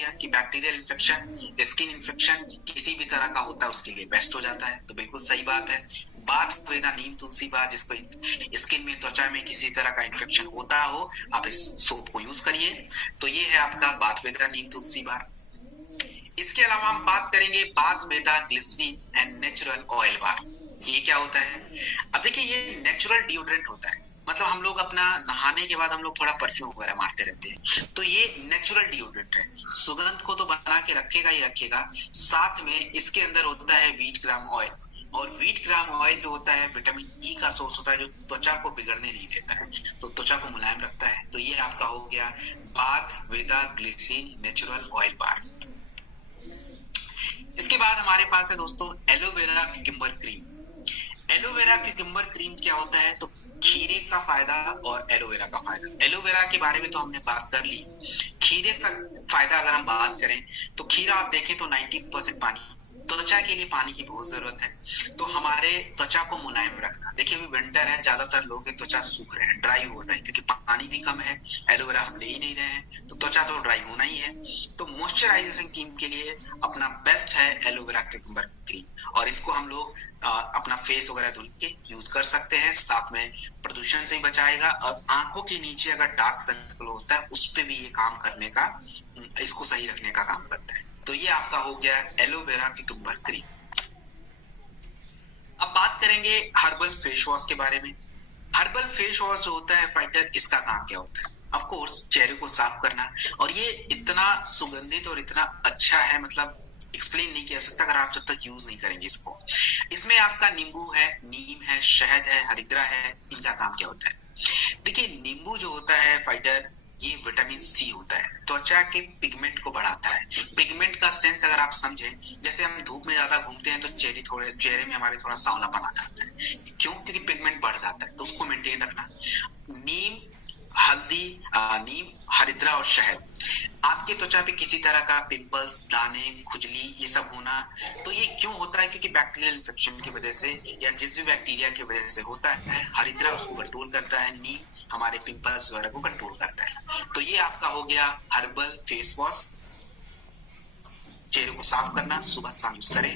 गया कि bacterial infection, skin infection किसी भी तरह का होता है उसके लिए बेस्ट हो जाता है, तो बिल्कुल सही बात है। बात वेदा नीम तुलसी बार, जिसको स्किन में, त्वचा में किसी तरह का इन्फेक्शन होता हो, आप इस सोप को यूज करिए। तो ये है आपका बात वेदा नीम तुलसी बार। इसके अलावा हम बात करेंगे बात वेदा ग्लिसरीन एंड नेचुरल ऑयल बार। ये क्या होता है? अब देखिए, ये नेचुरल डिओड्रेंट होता है, मतलब हम लोग अपना नहाने के बाद हम लोग थोड़ा परफ्यूम वगैरह मारते रहते हैं, तो ये नेचुरल डिओड्रेंट है, सुगंध को तो बना के रखेगा ही रखेगा, साथ में इसके अंदर होता है व्हीट ग्राम ऑयल, और व्हीट ग्राम ऑयल जो होता है विटामिन ई का सोर्स होता है, जो त्वचा को बिगड़ने नहीं देता है, तो त्वचा को मुलायम रखता है। तो ये आपका हो गया बाथ वेदा ग्लिसरीन नेचुरल ऑयल बार। इसके बाद हमारे पास है दोस्तों aloe vera cucumber cream. Aloe vera cucumber cream क्या होता है? तो खीरे का फायदा और एलोवेरा का फायदा। एलोवेरा के बारे में तो हमने बात कर ली, खीरे का फायदा अगर हम बात करें तो खीरा आप देखें तो 90% पानी, त्वचा के लिए पानी की बहुत जरूरत है, तो हमारे त्वचा को मुलायम रखना। देखिए अभी विंटर है, ज्यादातर लोगों की त्वचा सूख रहे हैं, ड्राई हो रहे हैं, क्योंकि पानी भी कम है, एलोवेरा हम ले ही नहीं रहे हैं, तो त्वचा तो ड्राई होना ही है। तो मॉइस्चराइजेशन क्रीम के लिए अपना बेस्ट है एलोवेरा क्यूकम्बर क्रीम, और इसको हम लोग अपना फेस वगैरह धुल के यूज कर सकते हैं, साथ में प्रदूषण से ही बचाएगा, और आंखों के नीचे अगर डार्क सर्कल होता है उस पे भी ये काम करने का, इसको सही रखने का काम करता है। तो ये आपका हो गया एलोवेरा क्यूकम्बर क्रीम। अब बात करेंगे हर्बल फेस वॉश के बारे में। हर्बल फेस वॉश जो होता है फाइटर, इसका काम क्या होता है? ऑफ कोर्स चेहरे को साफ करना, और ये इतना सुगंधित और इतना अच्छा है, मतलब एक्सप्लेन नहीं किया सकता अगर आप जब तक यूज नहीं करेंगे इसको। इसमें आपका नींबू है, नीम है, शहद है, हरिद्रा है। इनका काम क्या होता है? देखिए नींबू जो होता है फाइटर, ये विटामिन सी होता है, त्वचा के पिगमेंट को बढ़ाता है। पिगमेंट का सेंस अगर आप समझें, जैसे हम धूप में ज्यादा घूमते हैं तो चेहरे में हमारे थोड़ा सांवलापन आ जाता है, क्यों? क्योंकि पिगमेंट बढ़ जाता है, तो उसको मेंटेन रखना। नीम, हल्दी, नीम, हरिद्रा और शहद, आपके त्वचा पे किसी तरह का पिंपल्स, दाने, खुजली, ये सब होना, तो ये क्यों होता है? क्योंकि बैक्टीरियल इन्फेक्शन की वजह से या जिस भी बैक्टीरिया की वजह से होता है। हरिद्रा उसको कंट्रोल करता है, नीम हमारे पिंपल्स वगैरह को कंट्रोल करता है। तो ये आपका हो गया हर्बल फेस वॉश, चेहरे को साफ करना, सुबह शाम यूज करें।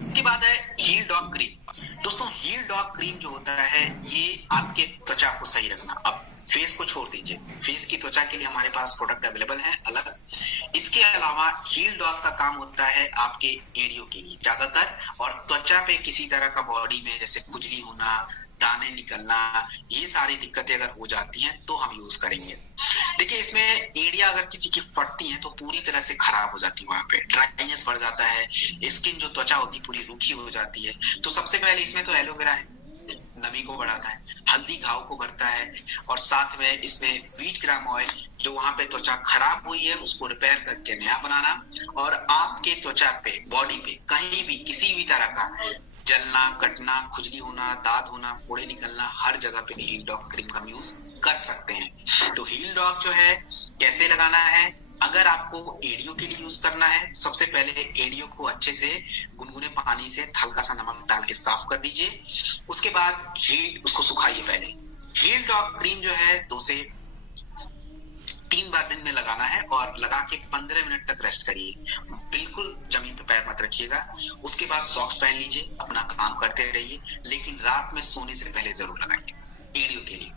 इसके बाद है हील डॉग क्रीम। दोस्तों हील डॉग क्रीम जो होता है, ये आपके त्वचा को सही रखना। अब फेस को छोड़ दीजिए, फेस की त्वचा के लिए हमारे पास प्रोडक्ट अवेलेबल है अलग। इसके अलावा हील डॉग का काम होता है आपके एड़ियों के लिए ज्यादातर, और त्वचा पे किसी तरह का बॉडी में जैसे खुजली होना, दाने निकलना, ये सारी दिक्कतें अगर हो जाती हैं तो हम यूज करेंगे। देखिए इसमें एरिया अगर किसी की फटती है तो पूरी तरह से खराब हो जाती है, वहां पे ड्राइनेस बढ़ जाता है, स्किन जो त्वचा होती है पूरी रूखी हो जाती है। तो सबसे पहले इसमें तो एलोवेरा है, नमी को बढ़ाता है, हल्दी घाव को भरता है, और साथ में इसमें व्हीट ग्राम ऑयल, जो वहां पे त्वचा खराब हुई है उसको रिपेयर करके नया बनाना, और आपके त्वचा पे, बॉडी पे कहीं भी किसी भी तरह का जलना, कटना, खुजली होना, दाद होना, फोड़े निकलना, हर जगह पे हील डॉग क्रीम का हम यूज कर सकते हैं। तो हील डॉग जो है कैसे लगाना है? अगर आपको एड़ियों के लिए यूज करना है, सबसे पहले एड़ियों को अच्छे से गुनगुने पानी से हल्का सा नमक डाल के साफ कर दीजिए। उसके बाद हील, उसको सुखाइए पहले। हील डॉग क्रीम जो है 2 से 3 बार दिन में लगाना है, और लगा के 15 मिनट तक रेस्ट करिए, बिल्कुल जमीन पे पैर मत रखिएगा। उसके बाद सॉक्स पहन लीजिए, अपना काम करते रहिए, लेकिन रात में सोने से पहले जरूर लगाइए एड़ियों के लिए।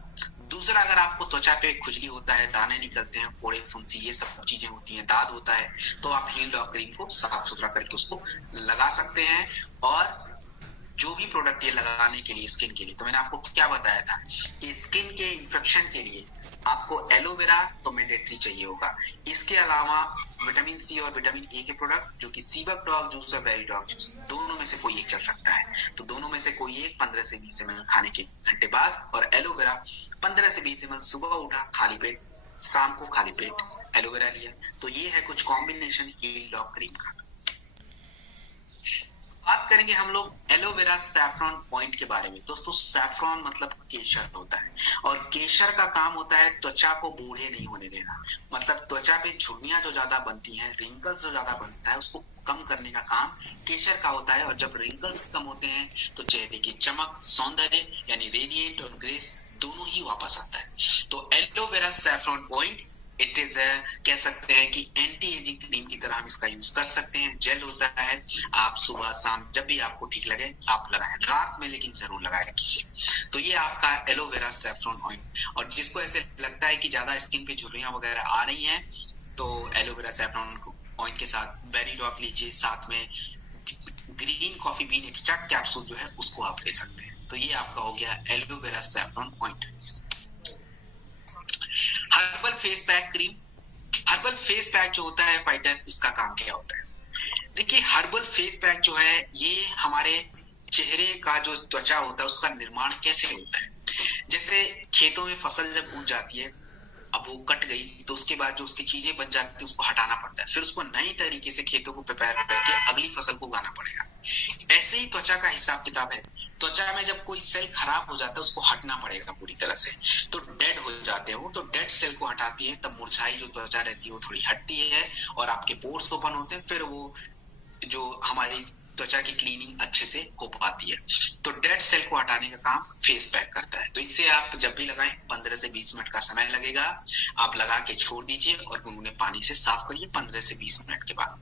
दूसरा, अगर आपको त्वचा पे खुजली होता है, दाने निकलते हैं, फोड़े, फुंसी, ये सब चीजें होती हैं, दाद होता है, तो आप हील डॉग क्रीम को साफ सुथरा करके उसको लगा सकते हैं। और जो भी प्रोडक्ट ये लगाने के लिए, स्किन के लिए, तो मैंने आपको क्या बताया था कि स्किन के इन्फेक्शन के लिए आपको एलोवेरा तो मैंडेटरी चाहिए होगा। इसके अलावा विटामिन सी और विटामिन ए के प्रोडक्ट, जो कि सीबक डॉग जूस और बेरी डॉग जूस, दोनों में से कोई एक चल सकता है। तो दोनों में से कोई एक 15 से 20 ml खाने के घंटे बाद, और एलोवेरा 15 से 20 ml सुबह उठा खाली पेट, शाम को खाली पेट एलोवेरा लिया। तो ये है कुछ कॉम्बिनेशन हील डॉग क्रीम का। बात करेंगे हम लोग एलोवेरा सैफरॉन पॉइंट के बारे में। दोस्तों सैफरॉन मतलब केसर होता है, और केसर का काम होता है त्वचा को बूढ़े नहीं होने देना, मतलब त्वचा पे झुर्रियां जो ज्यादा बनती हैं, रिंकल्स जो ज्यादा बनता है, उसको कम करने का काम केसर का होता है। और जब रिंकल्स कम होते हैं तो चेहरे की चमक, सौंदर्य यानी रेडिएंट और ग्रेस दोनों ही वापस आता है। तो aloe vera saffron point it is कह सकते हैं कि एंटी एजिंग क्रीम की तरह हम इसका यूज कर सकते हैं। जेल होता है, आप सुबह शाम जब भी आपको ठीक लगे आप लगाएं, रात में लेकिन जरूर लगाया कीजिए। तो ये आपका एलोवेरा सैफरन ऑयल। और जिसको ऐसे लगता है कि ज्यादा स्किन पे झुर्रियां वगैरह आ रही हैं, तो एलोवेरा सैफरन ऑयल के साथ बेरी डॉक लीजिए, साथ में green coffee bean extract capsule जो है उसको आप ले सकते हैं। तो ये आपका हो गया aloe vera saffron oil. Herbal face pack cream. Herbal face pack जो होता है फाइटर, इसका काम क्या होता है? देखिए, हर्बल फेस पैक जो है ये हमारे चेहरे का जो त्वचा होता है उसका निर्माण कैसे होता है। जैसे खेतों में फसल जब उग जाती है, अब वो कट गई तो उसके बाद जो उसकी चीजें बन जाती है उसको हटाना पड़ता है, फिर उसको नई तरीके से खेतों को प्रिपेयर करके अगली फसल को उगाना पड़ेगा। ऐसे ही त्वचा का हिसाब किताब है। त्वचा में जब कोई सेल खराब हो जाता है उसको हटना पड़ेगा पूरी तरह से, तो डेड हो जाते हैं वो, तो डेड सेल को हटाती है, तब मुरझाई जो त्वचा रहती है वो थोड़ी हटती है और आपके पोर्स ओपन होते हैं, फिर वो जो हमारी त्वचा की क्लीनिंग अच्छे से हो पाती है। तो डेड सेल को हटाने का काम फेस पैक करता है। तो इसे आप जब भी लगाएं 15 से 20 मिनट का समय लगेगा, आप लगा के छोड़ दीजिए और गुनगुने पानी से साफ करिए 15 से 20 मिनट के बाद।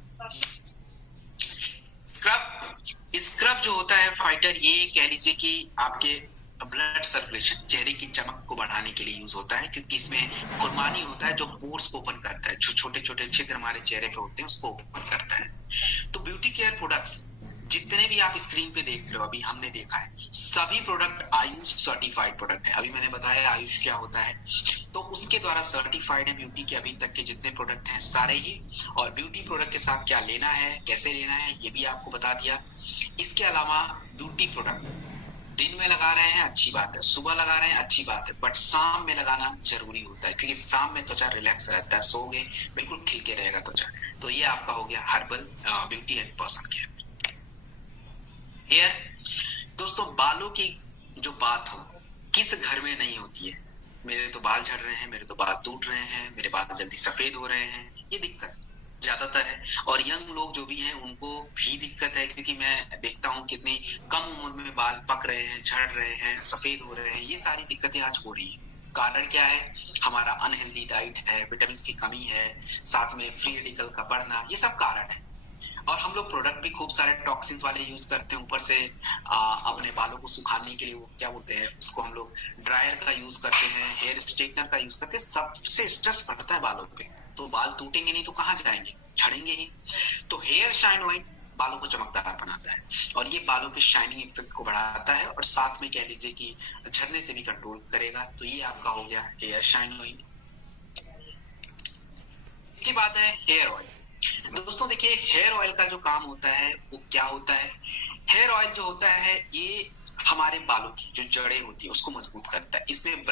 स्क्रब जो होता है फाइटर, ये कह लीजिए कि आपके ब्लड सर्कुलेशन, चेहरे की चमक को बढ़ाने के लिए यूज होता है, क्योंकि इसमें खुरमानी होता है जो पोर्स को ओपन करता है, जो छोटे छोटे छिद्र हमारे चेहरे पे होते हैं उसको ओपन करता है। तो ब्यूटी केयर प्रोडक्ट्स जितने भी आप स्क्रीन पे देख रहे हो, अभी हमने देखा है सभी प्रोडक्ट आयुष सर्टिफाइड प्रोडक्ट है। अभी मैंने बताया आयुष क्या होता है, तो उसके द्वारा सर्टिफाइड है ब्यूटी के अभी तक के जितने प्रोडक्ट हैं सारे ही। और ब्यूटी प्रोडक्ट के साथ क्या लेना है, कैसे लेना है, ये भी आपको बता दिया। इसके अलावा ब्यूटी प्रोडक्ट दिन में लगा रहे हैं अच्छी बात है, सुबह लगा रहे हैं अच्छी बात है, बट शाम में लगाना जरूरी होता है, क्योंकि शाम में त्वचा रिलैक्स रहता है, सोगे बिल्कुल खिलके रहेगा त्वचा। तो ये आपका हो गया herbal beauty and person care. Hair, दोस्तों बालों की जो बात हो, किस घर में नहीं होती है, मेरे तो बाल झड़ रहे हैं, मेरे तो बाल टूट रहे हैं, मेरे बाल जल्दी सफेद हो रहे हैं, ये दिक्कत ज्यादातर है। और यंग लोग जो भी हैं उनको भी दिक्कत है, क्योंकि मैं देखता हूँ कितनी कम उम्र में बाल पक रहे हैं, झड़ रहे हैं, सफेद हो रहे हैं। ये सारी दिक्कतें आज हो रही हैं। कारण क्या है? हमारा अनहेल्दी डाइट है, विटामिन की कमी है, साथ में फ्री रेडिकल का बढ़ना, ये सब कारण है। और हम लोग प्रोडक्ट भी खूब सारे टॉक्सिन्स वाले यूज करते हैं, ऊपर से अपने बालों को सुखाने के लिए वो क्या बोलते हैं उसको, हम लोग ड्रायर का यूज करते हैं, हेयर स्ट्रेटनर का यूज करते हैं, सबसे स्ट्रेस पड़ता है बालों पे, तो बाल टूटेंगे नहीं तो कहाँ जाएंगे, झड़ेंगे ही। तो हेयर शाइन ऑयल बालों को चमकदार बनाता है और ये बालों के शाइनिंग इफेक्ट को बढ़ाता है और साथ में कह लीजिए कि झड़ने से भी कंट्रोल करेगा। तो ये आपका हो गया हेयर शाइन ऑयल। इसके बाद है हेयर ऑयल। दोस्तों देखिए, हेयर ऑयल का जो काम होता है वो क्या होता है? हेयर ऑयल जो होता है ये हमारे बालों की जो जड़ें होती है उसको मजबूत करता है। इसमें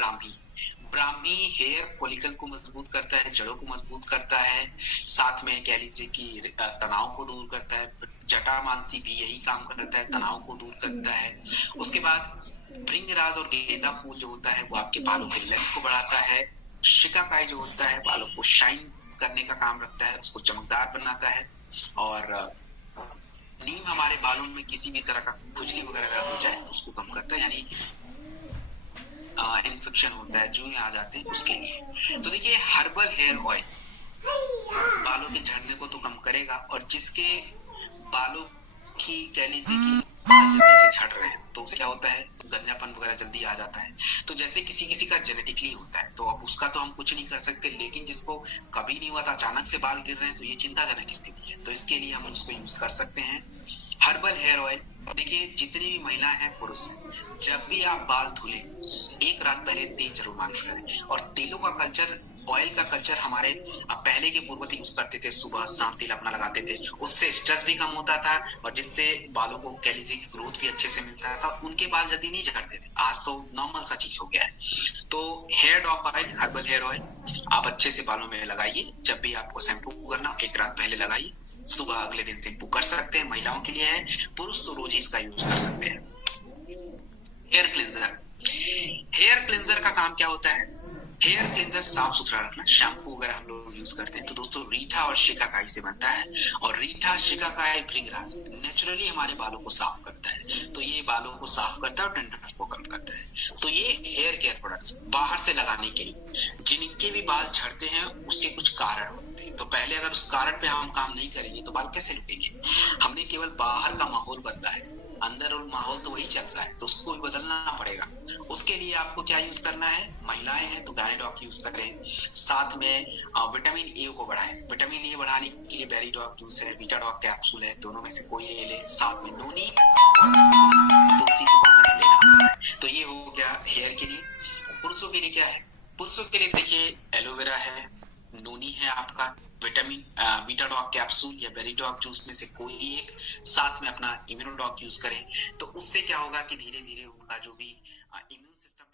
ब्राह्मी हेयर फॉलिकल को मजबूत करता है, जड़ों को मजबूत करता है, साथ में कह लीजिए कि तनाव को दूर करता है। जटा मांसी भी यही काम करता है, तनाव को दूर करता है। उसके बाद भृंगराज और गेंदा फूल जो होता है वो आपके बालों के लेंथ को बढ़ाता है। शिकाकाई जो होता है बालों को शाइन करने का काम रखता है, उसको चमकदार बनाता है। और नीम हमारे बालों में किसी भी तरह का खुजली वगैरह अगर हो जाए तो उसको कम करता है, यानी इन्फेक्शन होता है, जुएं आ जाते हैं, उसके लिए। तो देखिए, हर्बल हेयर ऑयल बालों के झड़ने को तो कम करेगा, और जिसके बालों की कह लीजिए कि बाल जल्दी से झड़ रहे हैं तो उससे क्या होता है, गंजापन वगैरह जल्दी आ जाता है। तो जैसे किसी किसी का जेनेटिकली होता है तो अब उसका तो हम कुछ नहीं कर सकते, लेकिन जिसको कभी नहीं हुआ था अचानक से बाल गिर रहे हैं तो ये चिंताजनक स्थिति है। तो इसके लिए हम उसको यूज कर सकते हैं हर्बल हेयर ऑयल। देखिए, जितनी भी महिलाएं हैं, पुरुष, जब भी आप बाल धुले एक रात पहले तेल जरूर मालिश करें। और तेलों का कल्चर, ऑयल का कल्चर हमारे पहले के पूर्वज यूज करते थे, सुबह शाम तेल अपना लगाते थे, उससे स्ट्रेस भी कम होता था और जिससे बालों को कह लीजिए कि ग्रोथ भी अच्छे से मिलता था, उनके बाल जल्दी नहीं झड़ते थे। आज तो नॉर्मल सा चीज हो गया है। तो hair doc oil, herbal hair oil आप अच्छे से बालों में लगाइए। जब भी आपको शैम्पू करना एक रात पहले लगाइए, सुबह अगले दिन शैम्पू कर सकते हैं। महिलाओं के लिए है, पुरुष तो रोज ही इसका यूज कर सकते हैं। हेयर क्लेंजर, हेयर क्लेंजर का काम क्या होता है? हेयर क्लेंजर साफ सुथरा रखना, शैम्पू वगैरह हम लोग यूज करते हैं तो दोस्तों रीठा और शिकाकाई से बनता है, और रीठा शिकाकाई भृंगराज नेचुरली हमारे बालों को साफ करता है, तो ये बालों को साफ करता है और डैंड्रफ को कम करता है। तो ये हेयर केयर प्रोडक्ट्स बाहर से लगाने के लिए, जिनके भी बाल झड़ते हैं उसके कुछ कारण होते हैं, तो पहले अगर उस कारण पे हम काम नहीं करेंगे तो बाल कैसे रुकेंगे। हमने केवल बाहर का माहौल बदला है, अंदर और माहौल तो वही चल रहा है, तो उसको भी बदलना पड़ेगा। उसके लिए आपको क्या यूज करना है, महिलाएं हैं तो गायडॉक यूज करें, साथ में विटामिन ए को बढ़ाएं। विटामिन ए बढ़ाने के लिए बेरीडॉक जूस है, बीटाडॉक कैप्सूल है, दोनों में से कोई ले ले, साथ में नोनी और तुलसी तो कॉमन लेना है। तो ये हो गया हेयर के लिए। पुरुषों के लिए क्या है, पुरुषों के लिए देखिए एलोवेरा है, नोनी है आपका, विटामिन बीटाडॉक कैप्सूल या बेरीडॉक जूस में से कोई एक, साथ में अपना इम्यूनोडॉक यूज करें, तो उससे क्या होगा कि धीरे धीरे उनका जो भी इम्यून सिस्टम